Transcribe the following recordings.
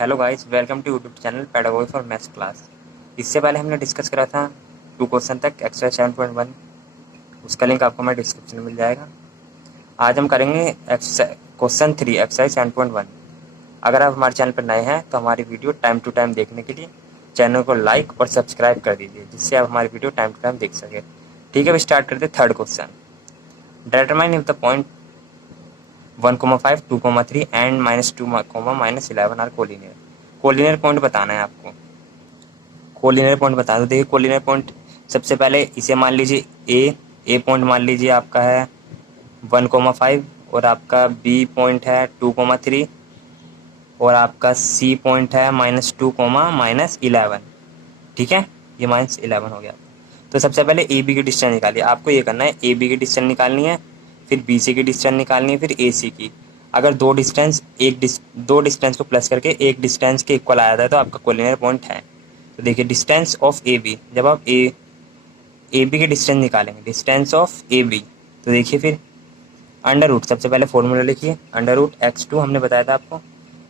Hello guys, welcome to YouTube channel pedagogy for maths class. इससे पहले हमने discuss करा था 2 क्वेश्चन तक एक्सरसाइज 7.1। उसका लिंक आपको हमारे डिस्क्रिप्शन में मिल जाएगा। आज हम करेंगे क्वेश्चन 3 एक्सरसाइज 7.1। अगर आप हमारे चैनल पर नए हैं तो हमारी वीडियो टाइम टू टाइम देखने के लिए चैनल को लाइक और सब्सक्राइब कर दीजिए, जिससे आप हमारी वीडियो टाइम टू टाइम देख सकें। ठीक है, अब स्टार्ट करते third question. Determine if the point 1,5, 2,3 and -2, -11 are collinear. Collinear point बताना है आपको। कोलिनियर पॉइंट बता दो। देखिए, कोलिनियर पॉइंट सबसे पहले इसे मान लीजिए ए पॉइंट मान लीजिए आपका है 1,5 और आपका बी पॉइंट है 2,3 और आपका सी पॉइंट है -2, -11। ठीक है, ये -11 हो गया। तो सबसे पहले ए बी की डिस्टेंस निकालिए। आपको ये करना है, ए बी की डिस्टेंस निकालनी है, फिर बी सी की डिस्टेंस निकालनी है, फिर ए सी की। अगर दो डिस्टेंस को प्लस करके एक डिस्टेंस के इक्वल आ जाता है तो आपका कोलिनियर पॉइंट है। तो देखिए, डिस्टेंस ऑफ ए बी, जब आप ए बी की डिस्टेंस निकालेंगे, डिस्टेंस ऑफ ए बी, तो देखिए फिर अंडर रूट, सबसे पहले फॉर्मूला लिखिए। अंडर रूट x2 हमने बताया था आपको,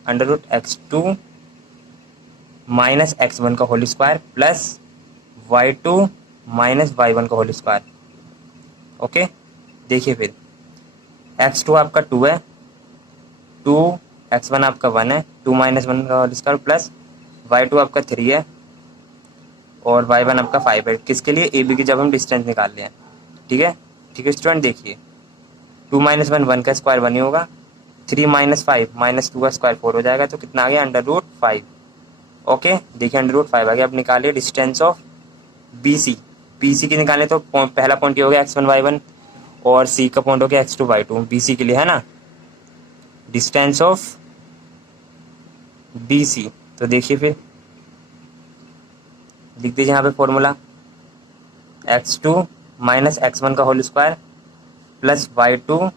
अंडर रूट x2 -x1 का whole square plus y2 -y1 का होल स्क्वायर। ओके, देखिए फिर x2 आपका 2 है, 2 x1 आपका 1 है, 2 -1 का होल स्क्वायर प्लस y2 आपका 3 है और y1 आपका 5 है। किसके लिए? ए बी की जब हम डिस्टेंस निकाल रहे हैं। ठीक है, ठीक है स्टूडेंट, देखिए 2 -1 1 का स्क्वायर 1 ही होगा, 3 -5 -2 का स्क्वायर 4 हो जाएगा, तो कितना आ गया? Under root 5। ओके, देखिए अंडर रूट 5 आ गया। अब निकालिए distance of B C. B C की निकालें तो पहला पॉइंट ये हो गया x1 y1 और सी का पॉइंट हो गया x2 y2, बी सी के लिए है ना। डिस्टेंस ऑफ बी सी, तो देखिए फिर लिख दीजिए यहाँ पे फॉर्मूला x2 -x1 का whole square plus y2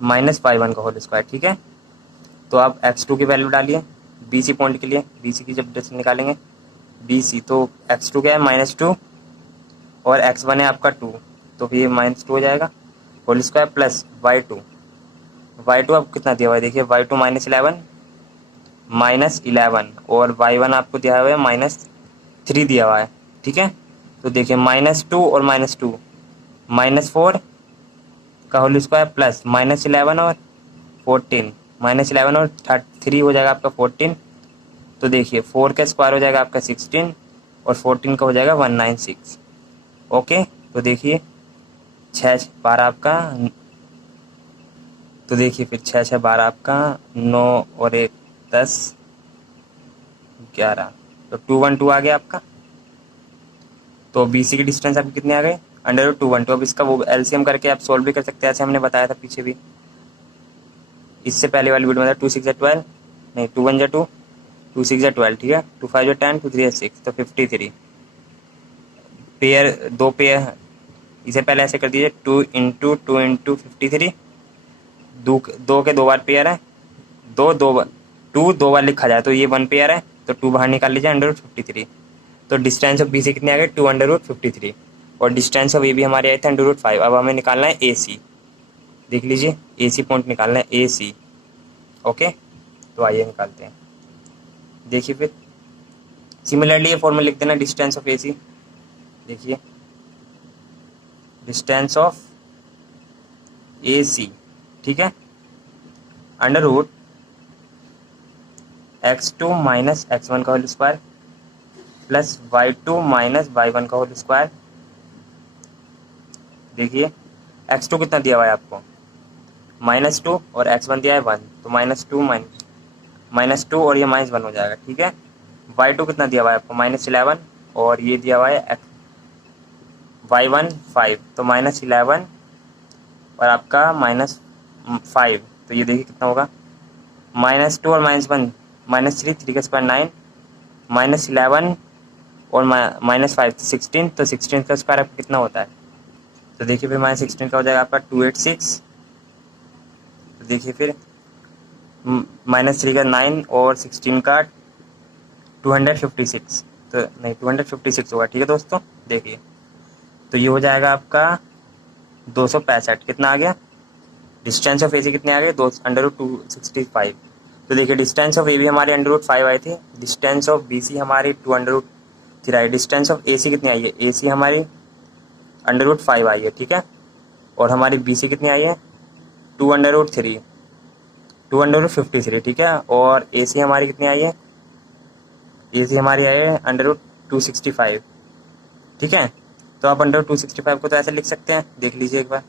-y1 का होल स्क्वायर। ठीक है, तो आप x2 की वैल्यू डालिए बी सी पॉइंट के लिए। बी सी की जब डिस्टेंस निकालेंगे बी सी, तो x2 क्या है? -2 और x1 है आपका 2, तो फिर ये -2 हो जाएगा होल स्क्वायर प्लस y2 आपको कितना दिया हुआ है? देखिए y2 -11 और y1 आपको दिया हुआ है -3 दिया हुआ है। ठीक है, तो देखिए -2 और -2 -4 का होल स्क्वायर प्लस -11 और 14, -11 और 3 हो जाएगा आपका 14। तो देखिए 4 का स्क्वायर हो जाएगा आपका 16 और 14 का हो जाएगा 196। ओके, तो देखिए 6 12 आपका, तो देखिए फिर 6 12 आपका, 9 और 1 10 11, तो 212 आ गया आपका। तो बी सी की डिस्टेंस आपकी कितने आ गए? Under root 212। अब इसका वो एलसीएम करके आप सोल्व भी कर सकते हैं, ऐसे हमने बताया था पीछे भी, इससे पहले वाली वीडियो में था। 2 6 12, नहीं 2 1 2, 2 6 12, ठीक है, 2 5 10, 2 3 6, तो 53 पेयर, दो पेयर। इसे पहले ऐसे कर दीजिए 2 × 2 × 53, दो के 2 बार पेयर है, दो बार, 2 2 बार लिखा जाए तो ये 1 पेयर है, तो 2 बाहर निकाल लीजिए, अंडर रूट 53। तो डिस्टेंस ऑफ बी सी कितने आ गए? 2 अंडर रूट 53 और डिस्टेंस ऑफ ए बी हमारे आए थे अंडर रूट 5। अब हमें निकालना है ए सी। देख लीजिए ए सी पॉइंट निकालना है, ए सी। ओके, तो आइए निकालते हैं। देखिए फिर सिमिलरली ये फॉर्मूला लिख देना, डिस्टेंस ऑफ ए सी। देखिए डिस्टेंस ऑफ ए सी, ठीक है, अंडर रूट x2 -x1 का whole square plus y2 -y1 का होल स्क्वायर। देखिए x2 कितना दिया हुआ है आपको? -2 और x1 दिया है 1, तो -2 और ये -1 हो जाएगा। ठीक है, y2 कितना दिया हुआ है आपको? -11 और ये दिया हुआ है y1 5, तो -11 और आपका -5, तो ये देखिए कितना होगा? -2 और -1, -3, 3 का स्क्वायर 9, -11 और -5 16, तो 16 का स्क्वायर आपका कितना होता है? तो देखिए फिर -16 का हो जाएगा आपका 286। तो देखिए फिर -3 का 9 और 16 का 256, तो नहीं 256 होगा। ठीक है दोस्तों, देखिए तो ये हो जाएगा आपका 265। कितना आ गया? डिस्टेंस ऑफ ए सी कितने आ गए? 2 अंडर रूट 265, तो देखिए डिस्टेंस ऑफ ए बी हमारी √5 आई थी, डिस्टेंस ऑफ बी सी हमारी 2√3 आई, डिस्टेंस ऑफ ए सी कितनी आई है, ए सी हमारी √5 आई है, ठीक है। और हमारी बी सी कितनी आई है 2√3, 253, ठीक है। और ए सी हमारी कितनी आई है, ए सी हमारी आई है √265, ठीक है। तो आप √265 को तो ऐसे लिख सकते हैं, देख लीजिए एक बार।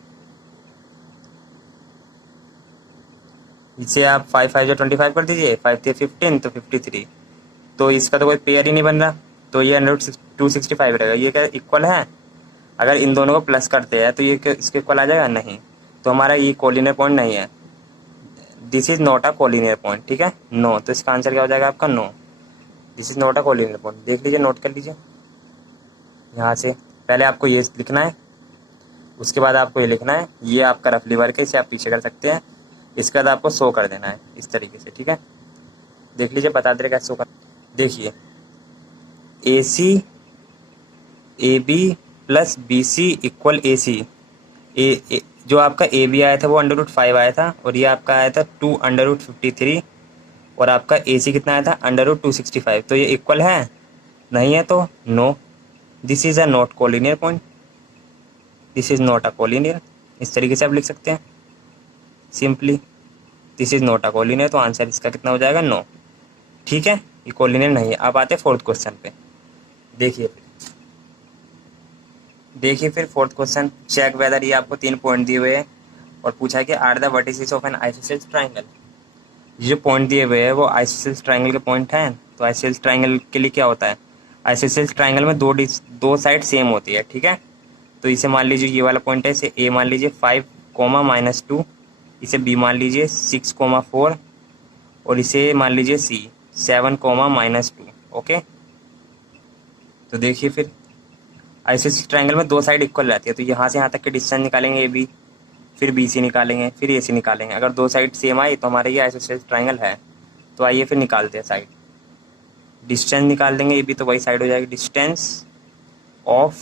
इसे आप 5 5 25 कर दीजिए, 5 × 15 तो 53, तो इसका तो कोई पेयर ही नहीं बन रहा, तो ये √265 रहेगा। ये क्या इक्वल है, अगर इन दोनों को प्लस करते हैं तो ये इसके इक्वल आ जाएगा, नहीं। तो हमारा ये कोलिनियर पॉइंट नहीं है, this is not a collinear point, ठीक है, नो। तो इसका आंसर क्या हो जाएगा आपका, no, this is not a collinear point. देख लीजिए, नोट कर लीजिए। यहाँ से पहले आपको ये लिखना है, उसके बाद आपको ये लिखना है, ये आपका रफली वर्क है, इसे आप पीछे कर सकते हैं। इसके बाद आपको शो कर देना है इस तरीके से, ठीक है। देख लीजिए, बता दे रहे कैसे शो कर। देखिए A C A B plus B C equal A C, जो आपका ए बी आया था वो √5 आया था, और ये आपका आया था 2√53, और आपका ए सी कितना आया था √265। तो ये इक्वल है, नहीं है तो no, this is a not collinear point, this is not a collinear. इस तरीके से आप लिख सकते हैं simply, this is not a collinear, तो आंसर इसका कितना हो जाएगा, नो, ठीक है, ये कोलिनियर नहीं है। अब आते हैं फोर्थ क्वेश्चन पे। देखिए फिर फोर्थ क्वेश्चन, चेक वेदर, ये आपको 3 पॉइंट दिए हुए हैं और पूछा है कि are the vertices of an isosceles triangle. ये जो पॉइंट दिए हुए हैं वो आइसोसेलेस ट्राइंगल के पॉइंट हैं। तो आइसोसेलेस ट्राइंगल के लिए क्या होता है, आइसोसेलेस ट्राइंगल में दो साइड सेम होती है, ठीक है। तो इसे मान लीजिए ये वाला पॉइंट है, इसे ए मान लीजिए 5, -2, इसे बी मान लीजिए 6, 4, और इसे मान लीजिए सी 7, -2, ओके। तो देखिए फिर आइसोसेलेस ट्राइंगल में 2 साइड इक्वल रहती है, तो यहाँ से यहाँ तक के डिस्टेंस निकालेंगे ए बी, फिर बी सी निकालेंगे, फिर ए सी निकालेंगे। अगर 2 साइड सेम आई तो हमारे ये आइसोसेलेस ट्राइंगल है। तो आइए फिर निकालते हैं साइड, डिस्टेंस निकाल देंगे ए बी, तो वही साइड हो जाएगी डिस्टेंस ऑफ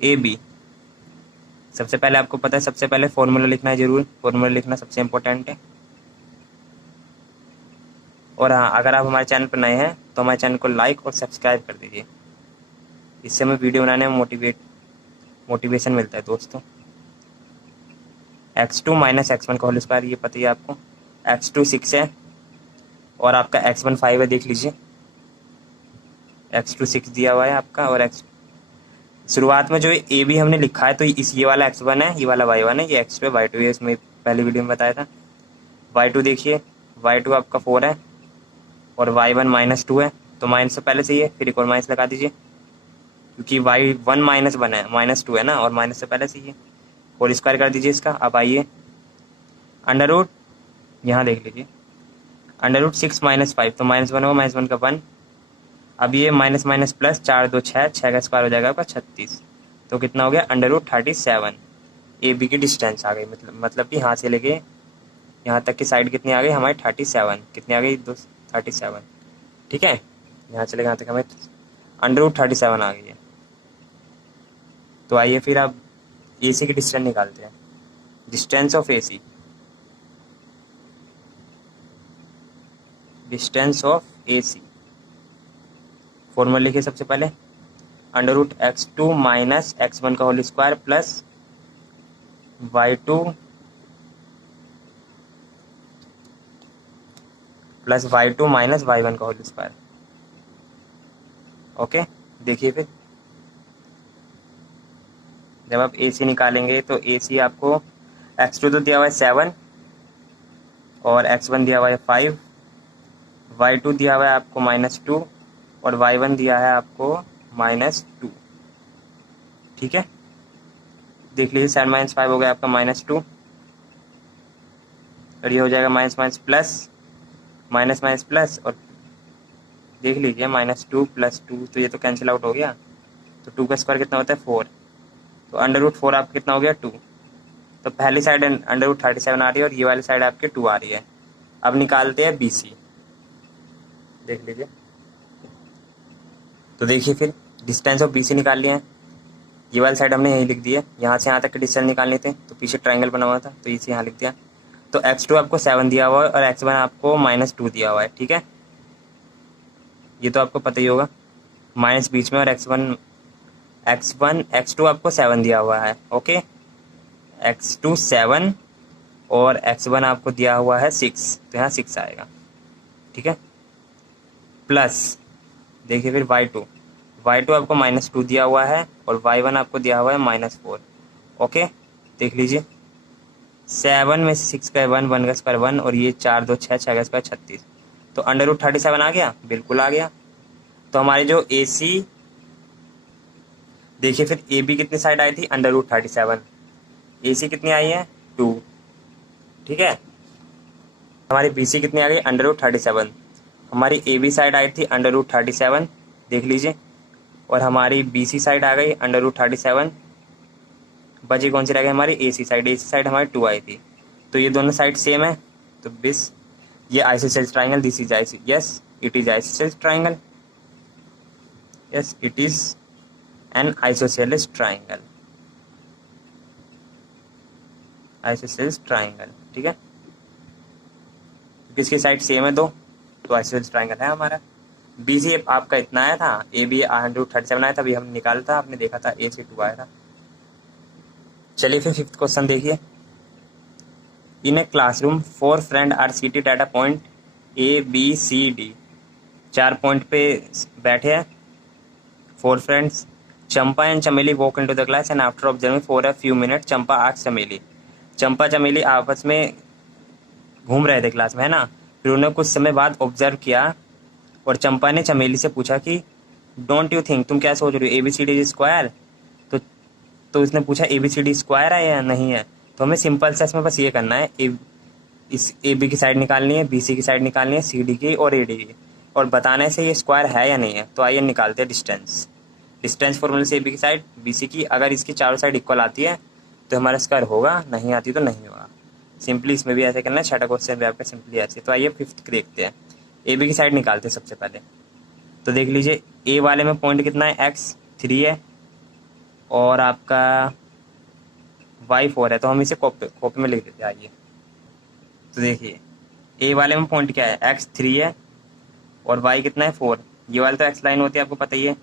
ए बी। सबसे पहले आपको पता है, सबसे पहले फॉर्मूला लिखना है जरूर, फॉर्मूला लिखना सबसे इम्पोर्टेंट है। और हाँ, अगर आप हमारे चैनल पर नए हैं तो हमारे चैनल को लाइक और सब्सक्राइब कर दीजिए, इससे हमें वीडियो बनाने में मोटिवेशन मिलता है दोस्तों। x2 - x1 का होल स्क्वायर, ये पता ही है आपको। x2 6 है और आपका x1 5 है, देख लीजिए x2 6 दिया हुआ है आपका, और x शुरुआत में जो ए बी हमने लिखा है तो ये वाला x1 है, ये वाला y1 है, ये x2 है, y2 है, इसमें पहली वीडियो में बताया था। y2 देखिए, y2 आपका 4 है और y1 -2 है, तो माइनस तो पहले से ही है, फिर एक और माइनस लगा दीजिए, क्योंकि y1 -1 है, -2 है ना, और माइनस से पहले से ही है। होल स्क्वायर कर दीजिए इसका। अब आइए अंडर रूट, यहाँ देख लीजिए √6 - 5, तो -1 होगा, -1 का 1। अब ये माइनस माइनस प्लस, 4 2 6, 6 का स्क्वायर हो जाएगा आपका 36। तो कितना हो गया, √37। ए बी की डिस्टेंस आ गई, मतलब कि यहाँ से लेके यहाँ तक की साइड कितनी आ गई हमारी 37, कितनी आ गई 37, ठीक है। यहाँ से लेके यहाँ तक हमें √37 आ गई है। तो आइए फिर अब ए सी की डिस्टेंस निकालते हैं, distance of A C, distance of A C. Formula लिखिए सबसे पहले, √x2 - x1 का whole square plus y2 - y1 का होल स्क्वायर, ओके। देखिए फिर जब आप ए सी निकालेंगे तो ए सी आपको x2 तो दिया हुआ है 7 और x1 दिया हुआ है 5, y2 दिया हुआ है आपको -2 और y1 दिया है आपको -2, ठीक है। देख लीजिए 7 - 5 हो गया आपका -2, और ये हो जाएगा minus minus plus, minus minus plus, और देख लीजिए -2 + 2, तो ये तो कैंसिल आउट हो गया। तो 2 का स्क्वायर कितना होता है 4, तो √4 आपका कितना हो गया 2। तो पहली साइड √37 आ रही है और ये वाली साइड आपकी 2 आ रही है। अब निकालते हैं बी सी, देख लीजिए। तो देखिए फिर डिस्टेंस ऑफ बी सी निकाल लिया है, ये वाली साइड हमने यही लिख दी है, यहाँ से यहाँ तक के डिस्टेंस निकालने थे, तो पीछे ट्राइंगल बना हुआ था तो इसे यहाँ लिख दिया। तो x2 आपको 7 दिया हुआ है और x1 आपको -2 दिया हुआ है, ठीक है। ये तो आपको पता ही होगा, माइनस बीच में, और x2 आपको 7 दिया हुआ है, ओके। x2 7 और x1 आपको दिया हुआ है 6, तो यहाँ 6 आएगा, ठीक है। प्लस देखिए फिर y2 आपको -2 दिया हुआ है और y1 आपको दिया हुआ है -4, ओके। देख लीजिए 7 में से 6 का 1 का स्क्वायर 1 और ये 4 2 6 6 का स्क्वायर 36, तो √37 आ गया, बिल्कुल आ गया। तो हमारी जो AC, देखिए फिर AB कितनी साइड आई थी, √37, AC कितनी आई है 2, ठीक है। हमारी BC कितनी आ गई, √37, हमारी AB साइड आई थी √37, देख लीजिए, और हमारी BC साइड आ गई √37, बची कौन सी रह गई हमारी AC साइड हमारी 2 आई थी। तो ये दोनों साइड सेम है, तो बिस ये isosceles triangle, this is yes it is isosceles triangle, yes it is an isosceles triangle, isosceles triangle, ठीक है। किसकी साइड सेम है दो, तो आइसोसेलेस ट्राइंगल है हमारा। BC आपका इतना आया था, AB 137 आया था, अभी हम निकाला था, आपने देखा था A से 2 आया था। चलिए फिर 5th क्वेश्चन देखिए। In a classroom 4 friend are seated at a point ABCD, 4 point पे बैठे हैं 4 friends. Champa and Chameli walk into the class and after observing for a few minute Champa asked Chameli, Champa चमेली आपस में घूम रहे थे क्लास में, है ना। फिर उन्होंने कुछ समय बाद ऑब्जर्व किया और चंपा ने चमेली से पूछा कि डोंट यू थिंक, तुम क्या सोच रही हो, ABCD इज स्क्वायर। तो उसने पूछा ABCD स्क्वायर है या नहीं है। तो हमें सिंपल सा इसमें बस ये करना है, इस AB की साइड निकालनी है, BC की साइड निकालनी है, CD की और AD की, और बताने से ये स्क्वायर है या नहीं है। तो आइए निकालते हैं डिस्टेंस फॉर्मूले से AB की साइड BC की, अगर इसकी चारों साइड इक्वल आती है तो हमारा स्क्वायर होगा, नहीं आती तो नहीं होगा। सिंपली इसमें भी ऐसे करना है, छठा क्वेश्चन भी आपका सिंपली ऐसे। तो आइए 5th देखते हैं। AB की साइड निकालते हैं सबसे पहले। तो देख लीजिए A वाले में पॉइंट कितना है, x3 है और आपका y4 है, तो हम इसे कॉपी में लिख देते हैं, आइए। तो देखिए A वाले में पॉइंट क्या है, x3 है और y कितना है 4, ये वाली तो x लाइन होती है, आपको पता ही है,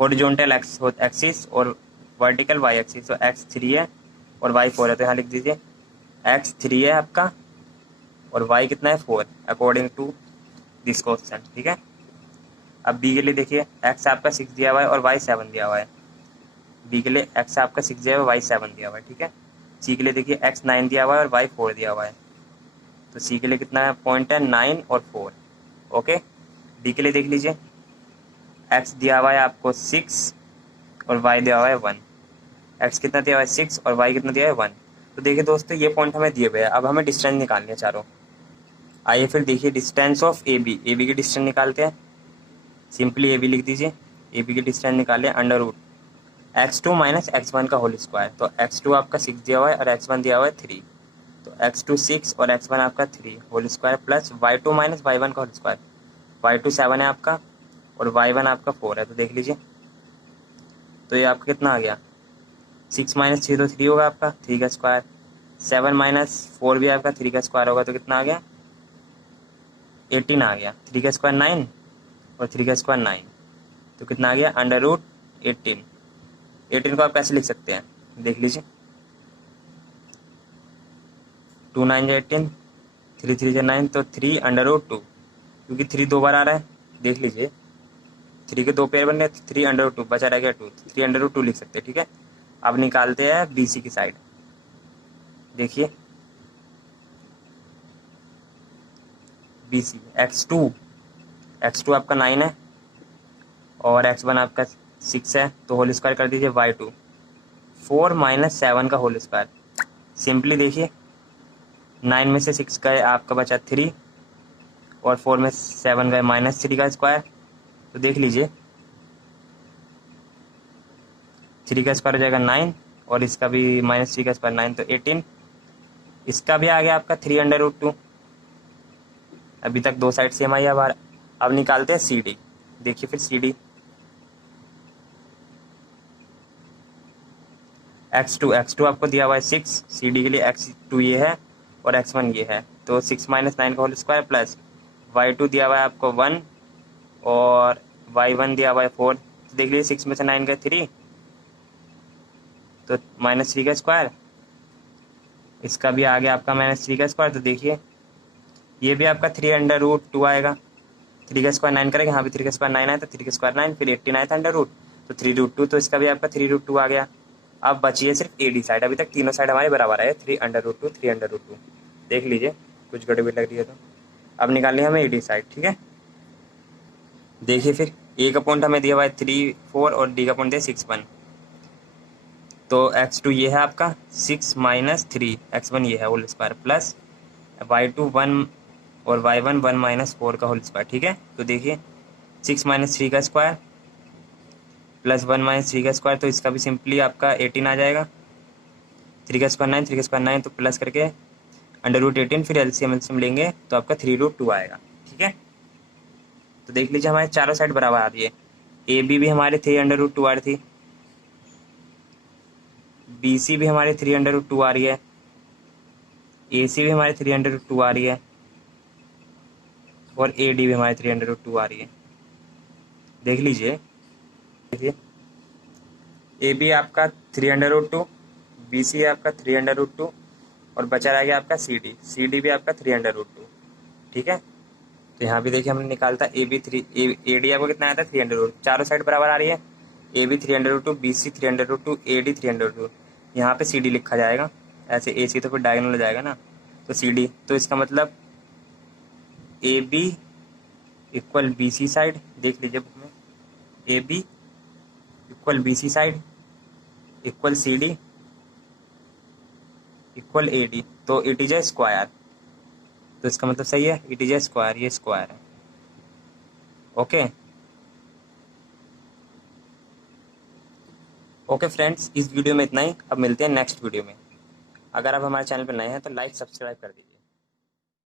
हॉरिजॉन्टल एक्सिस और वर्टिकल y एक्सिस। तो x3 है और y4 है, तो यहाँ लिख दीजिए x3 है आपका और y कितना है 4 अकॉर्डिंग टू दिस क्वेश्चन, ठीक है। अब B के लिए देखिए x आपका 6 दिया हुआ है और y 7 दिया हुआ है, B के लिए x आपका 6 दिया हुआ है, y 7 दिया हुआ है, ठीक है। C के लिए देखिए x 9 दिया हुआ है और y 4 दिया हुआ है, तो C के लिए कितना पॉइंट है 9 और 4, ओके। D के लिए देख लीजिए x दिया हुआ है आपको 6 और y दिया हुआ है 1, x कितना दिया हुआ है 6 और y कितना दिया है 1। तो देखिए दोस्तों ये पॉइंट हमें दिए हुए हैं, अब हमें डिस्टेंस निकालनी है चारों। आइए फिर देखिए डिस्टेंस ऑफ AB की डिस्टेंस निकालते हैं। सिंपली AB लिख दीजिए, AB की डिस्टेंस निकाले √x2 - x1 का होल स्क्वायर। तो x2 आपका 6 दिया हुआ है और x1 दिया हुआ है 3, तो x2 6 और x1 आपका 3 whole square plus y2 - y1 का होल स्क्वायर, y2 7 है आपका और y1 आपका 4 है। तो देख लीजिए तो ये आपका कितना आ गया, 6 - 3 तो 3 होगा आपका, 3 का स्क्वायर, 7 - 4 भी आपका 3 का स्क्वायर होगा, तो कितना आ गया 18 आ गया। 3 का स्क्वायर 9 और 3 का स्क्वायर 9, तो कितना आ गया √18। 18 को आप कैसे लिख सकते हैं, देख लीजिए 2 9 18, 3 3 9, तो 3√2, क्योंकि 3 2 बार आ रहा है, देख लीजिए 3 के 2 पेयर बन रहे, 3√2 बचा रह गया 2, 3√2 लिख सकते हैं, ठीक है। अब निकालते हैं BC की साइड। देखिए BC x2 आपका 9 है और x1 आपका 6 है, तो होल स्क्वायर कर दीजिए y2, 4 - 7 का होल स्क्वायर। सिंपली देखिए 9 में से 6 गए आपका बचा 3 और 4 में 7 गए -3 का स्क्वायर, तो देख लीजिए 3 का स्क्वायर हो जाएगा 9 और इसका भी -3 का स्क्वायर 9, तो 18। इसका भी आ गया आपका 3√2। अभी तक दो साइड सेम आई। अब निकालते हैं CD। देखिए फिर CD x2 आपको दिया हुआ है 6, CD के लिए x2 ये है और x1 ये है, तो 6 माइनस 9 का होल स्क्वायर प्लस y2 दिया हुआ है आपको 1 और y1 दिया हुआ है 4। तो देख लीजिए 6 में से 9 गए 3, तो -3 का स्क्वायर। इसका भी आ गया आपका -3 का स्क्वायर। तो देखिए ये भी आपका 3√2 आएगा। 3 का स्क्वायर 9 करेंगे, यहाँ भी 3 का स्क्वायर 9 आया था, 3 का स्क्वायर 9, फिर 18 आया था अंडर रूट, तो 3√2, तो इसका भी आपका 3√2 आ गया। अब बची है सिर्फ AD साइड। अभी तक तीनों साइड हमारे बराबर है, 3√2 3√2। देख लीजिए कुछ गड़बड़ लग रही है तो अब निकालनी है हमें AD साइड। ठीक है, देखिए फिर A का पॉइंट हमें दिया हुआ है 3 4 और D का पॉइंट दिया 6 1। तो x2 ये है आपका 6 माइनस 3, x1 ये है होल स्क्वायर प्लस y2 1 और y1 1 माइनस 4 का होल स्क्वायर। ठीक है, तो देखिए 6 माइनस 3 का स्क्वायर प्लस 1 माइनस 3 का स्क्वायर, तो इसका भी सिंपली आपका 18 आ जाएगा। 3 का स्क्वायर 9, 3 का स्क्वायर 9, तो प्लस करके √18, फिर एलसीएम लेंगे तो आपका 3√2 आएगा। ठीक है, तो देख लीजिए हमारे चारों साइड बराबर आ रही है। AB भी हमारे 3√2 आ रही थी, BC भी हमारे 3√2 आ रही है, AC भी हमारे 3√2 आ रही है और AD भी हमारे 3√2 आ रही है। देख लीजिए, देखिए AB आपका 3√2, BC है आपका 3√2 और बचा रह गया आपका CD भी आपका 3√2। ठीक है, तो यहाँ भी देखिए हमने निकालता AD आपको कितना आया था 3√2। चारों साइड बराबर आ रही है, AB 3√2, BC 3√2, AD 3√2। यहाँ पे CD लिखा जाएगा, ऐसे AC तो फिर डायगोनल हो जाएगा ना, तो CD, तो इसका मतलब AB इक्वल BC साइड। देख लीजिए बुक में, AB equal BC side equal CD equal AD, तो इट इज ए स्क्वायर। तो इसका मतलब सही है, इट इज ए स्क्वायर, ये स्क्वायर है। ओके ओके फ्रेंड्स, इस वीडियो में इतना ही। अब मिलते हैं नेक्स्ट वीडियो में। अगर आप हमारे चैनल पर नए हैं तो लाइक सब्सक्राइब कर दीजिए।